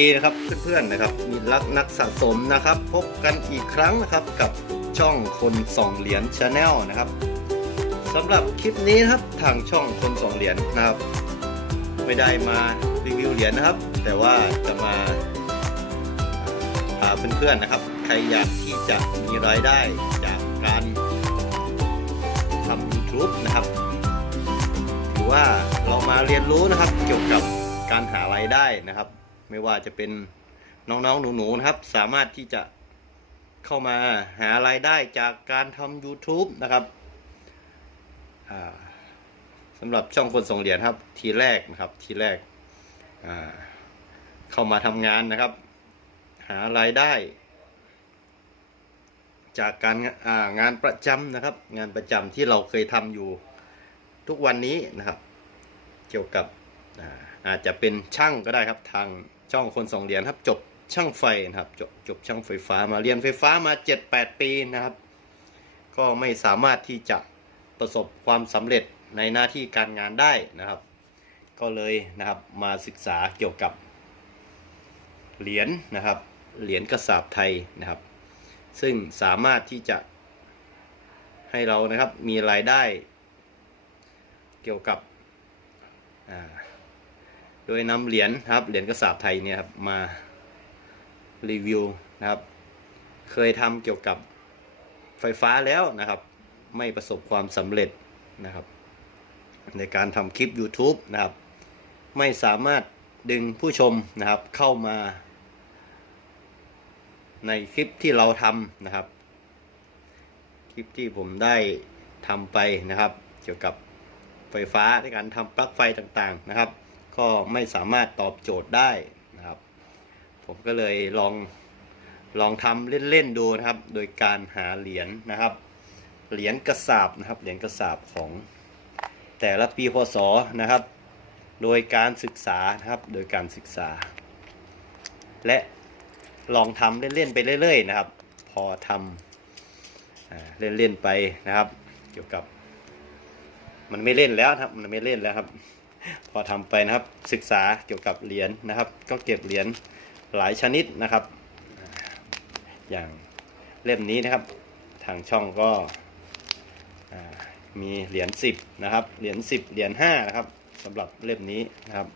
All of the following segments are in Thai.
ดีนะครับเพื่อนๆนะครับ มีรักนักสะสมนะครับ พบกันอีกครั้งนะครับกับช่องคนสองเหรียญชาแนลนะครับสำหรับคลิปนี้นะครับทางช่องคนสองเหรียญนะครับ ไม่ได้มารีวิวเหรียญนะครับ แต่ว่าจะมาพาเพื่อนๆนะครับ ใครอยากที่จะมีรายได้จากการทำ YouTube นะครับถือว่าเรามาเรียนรู้นะครับเกี่ยวกับการหารายได้นะครับ ไม่ว่าจะเป็นน้องๆหนูๆนะครับ สามารถที่จะเข้ามาหารายได้จากการทำ YouTube นะครับสำหรับช่องคนส่งเหรียญครับ ทีแรกนะครับทีแรกเข้ามาทำงานนะครับ หารายได้ จากการางานประจำนะครับ งานประจำที่เราเคยทำอยู่ทุกวันนี้นะครับ เกี่ยวกับ อาจจะเป็นช่างก็ได้ครับทางช่องคนสองเหรียญครับจบช่างไฟนะครับจบจบช่างไฟฟ้ามาเรียนไฟฟ้ามา 7-8 ปีนะครับ ก็ไม่สามารถที่จะประสบความสำเร็จในหน้าที่การงานได้นะครับ ก็เลยนะครับมาศึกษาเกี่ยวกับเหรียญนะครับเหรียญกระสาบไทยนะครับ ซึ่งสามารถที่จะให้เรานะครับมีรายได้เกี่ยวกับอ่า โดยนำเหรียญครับเหรียญกระสาบไทยเนี่ยครับมารีวิวนะครับ เคยทำเกี่ยวกับไฟฟ้าแล้วนะครับ ไม่ประสบความสำเร็จนะครับ ในการทำคลิป YouTube นะครับ ไม่สามารถดึงผู้ชมนะครับเข้ามา ในคลิปที่เราทำนะครับ คลิปที่ผมได้ทำไปนะครับ เกี่ยวกับไฟฟ้าในการทำปลั๊กไฟต่างๆนะครับ ก็ไม่สามารถตอบโจทย์ได้นะครับ ผมก็เลยลองลองทำเล่นๆดูนะครับ โดยการหาเหรียญนะครับ เหรียญกระสาบนะครับ เหรียญกระสาบของแต่ละปีพศนะครับ โดยการศึกษานะครับ โดยการศึกษา และลองทำเล่นๆไปเรื่อยๆนะครับ พอทำเล่นๆไปนะครับ เกี่ยวกับ มันไม่เล่นแล้วครับ มันไม่เล่นแล้วครับ พอทำไปนะครับศึกษาเกี่ยวกับเหรียญนะครับ ก็เก็บเหรียญหลายชนิดนะครับ อย่างเล่มนี้นะครับ ทางช่องก็มีเหรียญ10นะครับเหรียญ10เหรียญ5นะครับสำหรับเล่มนี้นะครับ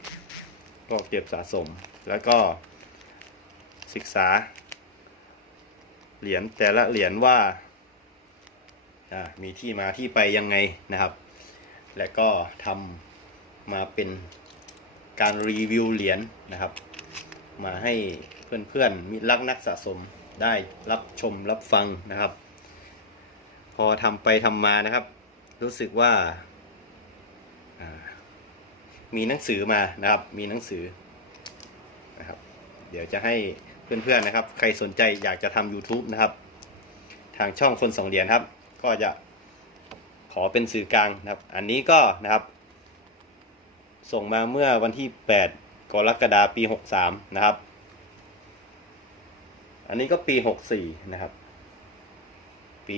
ก็เก็บสะสมแล้วก็ศึกษา เหรียญแต่ละเหรียญว่าอ่ามีที่มาที่ไปยังไงนะครับ และก็ทำ มาเป็นการรีวิวเหรียญนะครับ มาให้เพื่อนๆมิตรรักนักสะสมได้รับชมรับฟังนะครับ พอทำไปทำมานะครับ รู้สึกว่าอ่ามีหนังสือมานะครับ มีหนังสือนะครับ เดี๋ยวจะให้เพื่อนๆนะครับ ใครสนใจอยากจะทำ YouTube นะครับ ทางช่องคนสองเหรียญครับ ก็จะขอเป็นสื่อกลางนะครับ อันนี้ก็นะครับ ส่งมาเมื่อวันที่ 8 กรกฎาคมปี 63 นะครับ อันนี้ก็ปี 64 นะครับ ปี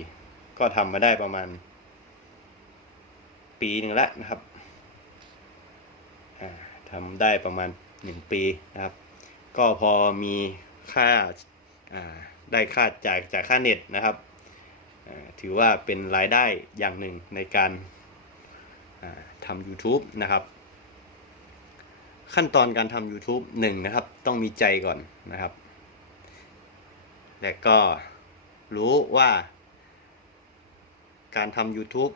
64 ก็ทำมาได้ประมาณ ปีหนึ่งแล้วนะครับทำได้ประมาณ 1 ปีนะครับ ก็พอมีค่าาได้ค่าจากจากค่าเน็ตนะครับ ถือว่าเป็นรายได้อย่างหนึ่งในการ ทำ YouTube นะครับ ขั้นตอนการทำ YouTube หนึ่งนะครับ ต้องมีใจก่อนนะครับ และก็รู้ว่า การทำ YouTube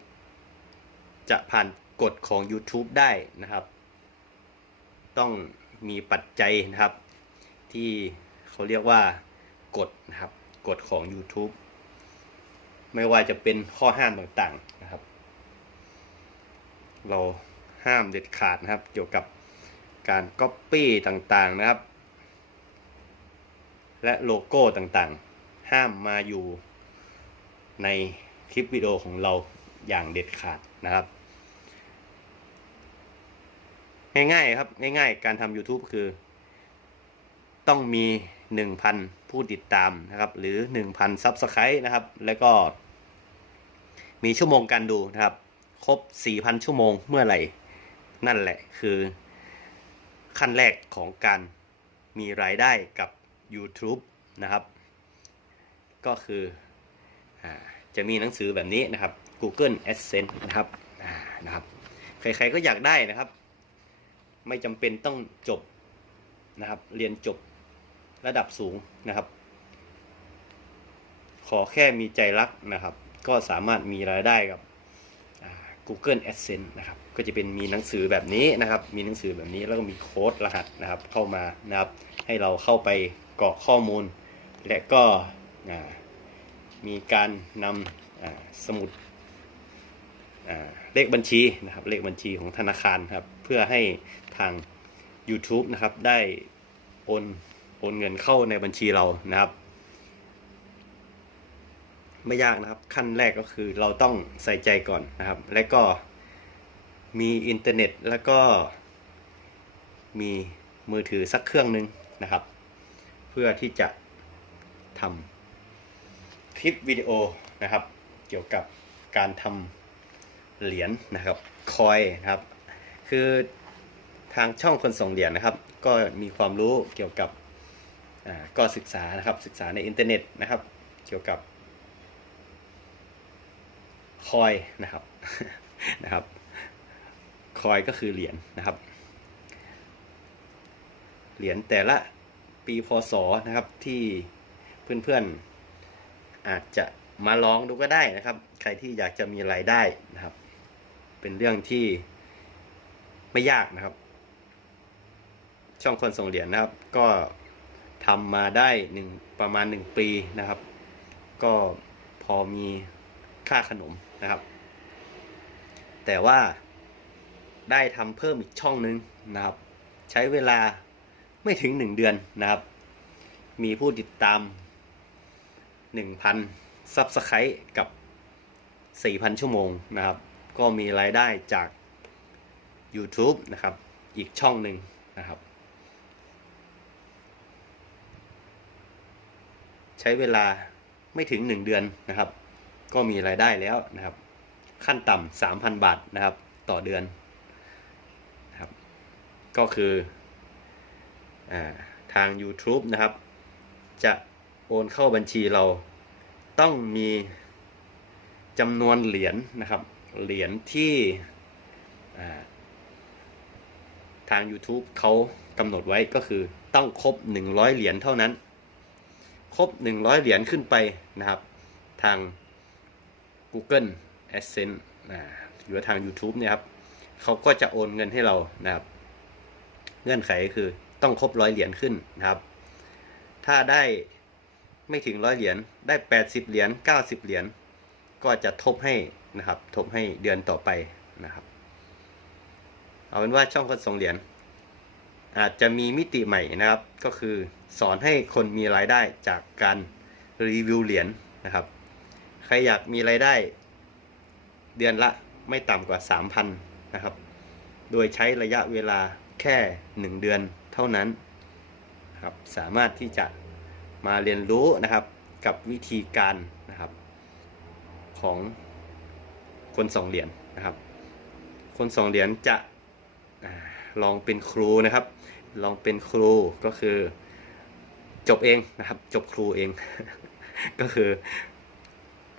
จะผ่านกฎของ YouTube ได้นะครับ ต้องมีปัจจัยนะครับ ที่เขาเรียกว่ากฎนะครับกฎของ YouTube ไม่ว่าจะเป็นข้อห้ามต่างๆ เราห้ามเด็ดขาดนะครับ เกี่ยวกับการก๊อปปี้ต่างๆนะครับ และโลโก้ต่างๆ ห้ามมาอยู่ในคลิปวิดีโอของเราอย่างเด็ดขาดนะครับ ง่ายๆครับง่ายๆ การทำ YouTube คือ ต้องมี 1,000 ผู้ติดตามนะครับ หรือ 1,000 Subscribe นะครับ แล้วก็มีชั่วโมงการดูนะครับ ครบ 4,000 ชั่วโมงเมื่อไหร่ นั่นแหละคือขั้นแรกของการมีรายได้กับ YouTube นะครับ ก็คืออจะมีหนังสือแบบนี้นะครับ Google Adsense นะครับนะครับ ใครๆก็อยากได้นะครับ ไม่จำเป็นต้องจบนะครับ เรียนจบระดับสูงนะครับ ขอแค่มีใจรักนะครับ ก็สามารถมีรายได้กับ Google Adsense นะครับ ก็จะเป็นมีหนังสือแบบนี้นะครับ มีหนังสือแบบนี้แล้วก็มีโค้ดรหัสนะครับ เข้ามานะครับ ให้เราเข้าไปกรอกข้อมูล และก็มีการนำสมุดเลขบัญชีนะครับ เลขบัญชีของธนาคารครับ เพื่อให้ทาง YouTube นะครับ ได้โอนโอนเงินเข้าในบัญชีเรานะครับ ไม่ยากนะครับ ขั้นแรกก็คือเราต้องใส่ใจก่อนนะครับ และก็มีอินเทอร์เน็ตแล้วก็มีมือถือสักเครื่องหนึ่งนะครับ เพื่อที่จะทำคลิปวิดีโอนะครับ เกี่ยวกับการทำเหรียญนะครับคอยนะครับ คือทางช่องคนส่งเหรียญนะครับ ก็มีความรู้เกี่ยวกับก็ศึกษานะครับศึกษาในอินเทอร์เน็ตนะครับ เกี่ยวกับ คอยนะครับนะครับ คอยก็คือเหรียญนะครับ เหรียญแต่ละปีพศนะครับที่เพื่อนๆอาจจะมาลองดูก็ได้นะครับ ใครที่อยากจะมีรายได้นะครับ เป็นเรื่องที่ไม่ยากนะครับ ช่องคนส่งเหรียญนะครับ ก็ทำมาได้หนึ่งประมาณหนึ่งปีนะครับ ก็พอมี ค่าขนมนะครับ แต่ว่าได้ทำเพิ่มอีกช่องนึงนะครับ ใช้เวลาไม่ถึงหนึ่งเดือนนะครับ มีผู้ติดตามหนึ่งพันซับสไครต์กับสี่พันชั่วโมงนะครับ ก็มีรายได้จาก YouTube นะครับ อีกช่องหนึ่งนะครับ ใช้เวลาไม่ถึง 1 เดือนนะครับ ก็มีรายได้แล้วนะครับ ขั้นต่ำสามพันบาทนะครับ ต่อเดือนนะครับ ก็คืออาทาง YouTube นะครับ จะโอนเข้าบัญชีเราต้องมีจำนวนเหรียญนะครับ เหรียญที่าทาง YouTube เขากำหนดไว้ก็คือต้องครบ 100 เหรียญเท่านั้น ครบ 100 เหรียญขึ้นไปนะครับ ทาง Google Adsense อ่าหรือว่าทาง YouTube เนี่ยครับเขาก็จะโอนเงินให้เรานะครับ เงื่อนไขคือต้องครบร้อยเหรียญขึ้นนะครับ ถ้าได้ไม่ถึงร้อยเหรียญได้ 80 เหรียญ90 เหรียญก็จะทบให้นะครับ ทบให้เดือนต่อไปนะครับ เอาเป็นว่าช่องคนส่งเหรียญอาจจะมีมิติใหม่นะครับ ก็คือสอนให้คนมีรายได้จากการรีวิวเหรียญนะครับ ใครอยากมีรายได้ เดือนละไม่ต่ำกว่า 3,000 นะครับ โดยใช้ระยะเวลาแค่ 1 เดือนเท่านั้นครับสามารถที่จะมาเรียนรู้นะครับกับวิธีการนะครับของคนส่งเหรียญนะครับ คนส่งเหรียญจะลองเป็นครูนะครับ ลองเป็นครูก็คือจบเองนะครับ จบครูเอง ก็คือ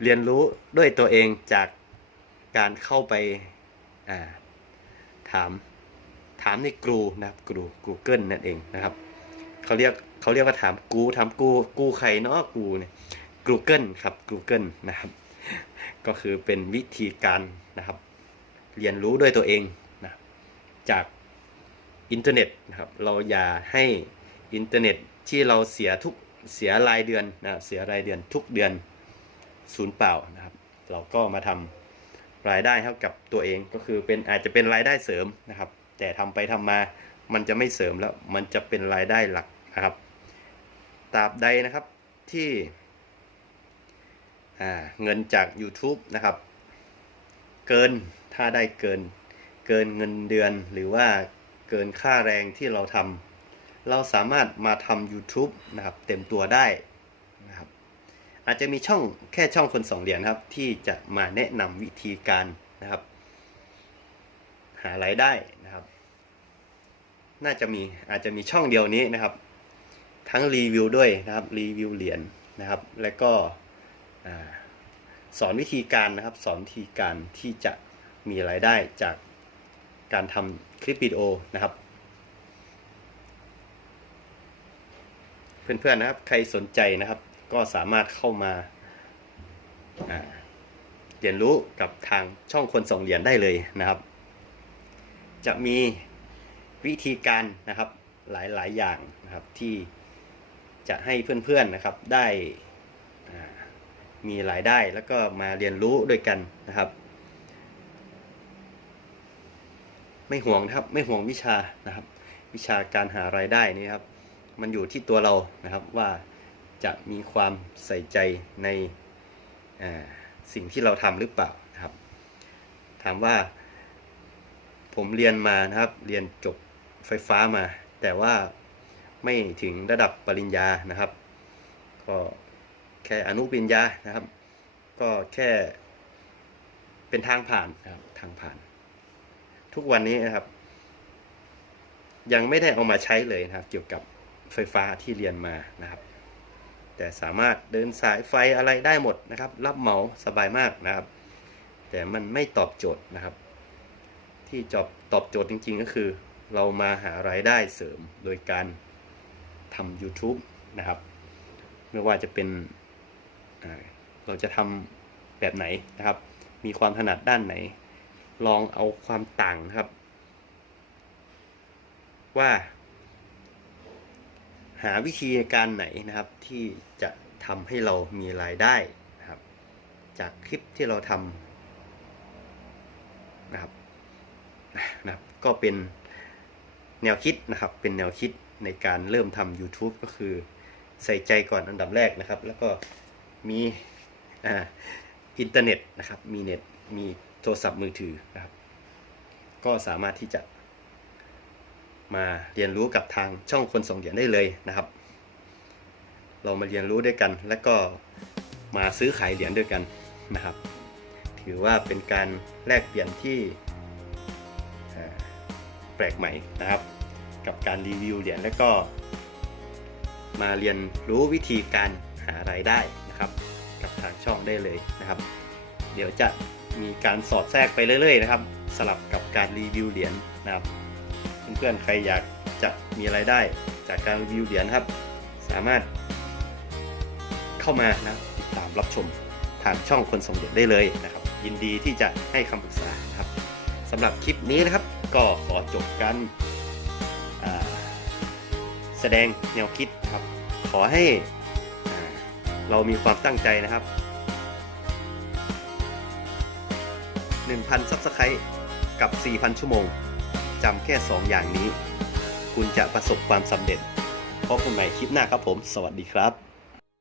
เรียนรู้ด้วยตัวเองจากการเข้าไปาถามถามในกรูนะครับกรู Google นั่นเองนะครับเขาเรียกเขาเรียกว่าถามกูถามกูกูใครเนาะกูเนี่ย Google ครับ Google นะครับ ก็คือเป็นวิธีการนะครับ เรียนรู้ด้วยตัวเองนะจากอินเทอร์เน็ตนะครับเราอย่าให้อินเทอร์เน็ตที่เราเสียทุกเสียรายเดือนนะเสียรายเดือนทุกเดือน ศูนย์เปล่านะครับ เราก็มาทำรายได้ให้กับตัวเองก็คือเป็นอาจจะเป็นรายได้เสริมนะครับ แต่ทำไปทำมามันจะไม่เสริมแล้วมันจะเป็นรายได้หลักนะครับตราบใดนะครับที่เงินจาก YouTube นะครับ เกินถ้าได้เกินเกินเงินเดือนหรือว่าเกินค่าแรงที่เราทำเราสามารถมาทำ YouTube นะครับ เต็มตัวได้ อาจจะมีช่องแค่ช่องคนสองเหรียญครับที่จะมาแนะนำวิธีการนะครับ หารายได้นะครับ น่าจะมีอาจจะมีช่องเดียวนี้นะครับ ทั้งรีวิวด้วยนะครับรีวิวเหรียญนะครับ และก็สอนวิธีการนะครับ สอนวิธีการที่จะมีรายได้จากการทำคลิปวิดีโอนะครับ เพื่อนๆนะครับใครสนใจนะครับ ก็สามารถเข้ามาเรียนรู้กับทางช่องคนส่งเหรียญได้เลยนะครับ จะมีวิธีการนะครับหลายๆอย่างนะครับที่จะให้เพื่อนๆนะครับได้มีรายได้แล้วก็มาเรียนรู้ด้วยกันนะครับ ไม่ห่วงนะครับไม่ห่วงวิชานะครับ วิชาการหารายได้นี่ครับ มันอยู่ที่ตัวเรานะครับว่า จะมีความใส่ใจในสิ่งที่เราทำหรือเปล่านะครับ ถามว่าผมเรียนมานะครับ เรียนจบไฟฟ้ามา แต่ว่าไม่ถึงระดับปริญญานะครับ ก็แค่อนุปริญญานะครับ ก็แค่เป็นทางผ่านนะครับทางผ่าน ทุกวันนี้นะครับ ยังไม่ได้เอามาใช้เลยนะครับ เกี่ยวกับไฟฟ้าที่เรียนมานะครับ แต่สามารถเดินสายไฟอะไรได้หมดนะครับ รับเหมาสบายมากนะครับ แต่มันไม่ตอบโจทย์นะครับ ที่จอบตอบโจทย์จริง ๆ ก็คือ เรามาหารายได้เสริมโดยการทำ YouTube นะครับ ไม่ว่าจะเป็นเราจะทำแบบไหนนะครับ มีความถนัดด้านไหน ลองเอาความต่างนะครับ ว่า หาวิธีการไหนนะครับที่จะทำให้เรามีรายได้นะครับ จากคลิปที่เราทำนะครับนะครับ ก็เป็นแนวคิดนะครับ เป็นแนวคิดในการเริ่มทำ YouTube ก็คือใส่ใจก่อนอันดับแรกนะครับ แล้วก็มีอ่าอินเทอร์เน็ตนะครับ มีเน็ต มีโทรศัพท์มือถือนะครับ ก็สามารถที่จะ มาเรียนรู้กับทางช่องคนส่งเหรียญได้เลยนะครับ เรามาเรียนรู้ด้วยกัน แล้วก็มาซื้อขายเหรียญด้วยกันนะครับ ถือว่าเป็นการแลกเปลี่ยนที่แปลกใหม่นะครับ กับการรีวิวเหรียญแล้วก็ มาเรียนรู้วิธีการหารายได้นะครับ กับทางช่องได้เลยนะครับ เดี๋ยวจะมีการสอดแทรกไปเรื่อยๆนะครับ สลับกับการรีวิวเหรียญนะครับ เพื่อนๆใครอยากจะมีรายได้ จากการรีวิวเหรียญครับ สามารถเข้ามานะติดตามรับชมทางช่องคนส่งเหรียญได้เลยนะครับ ยินดีที่จะให้คำปรึกษานะครับสำหรับคลิปนี้นะครับ ก็ขอจบกันแสดงแนวคิดครับ ขอให้อ่าเรามีความตั้งใจนะครับ 1,000ซับสไครต์กับ 4,000 ชั่วโมง จำแค่ 2 อย่างนี้ คุณจะประสบความสำเร็จพบกันใหม่คลิปหน้าครับผม สวัสดีครับ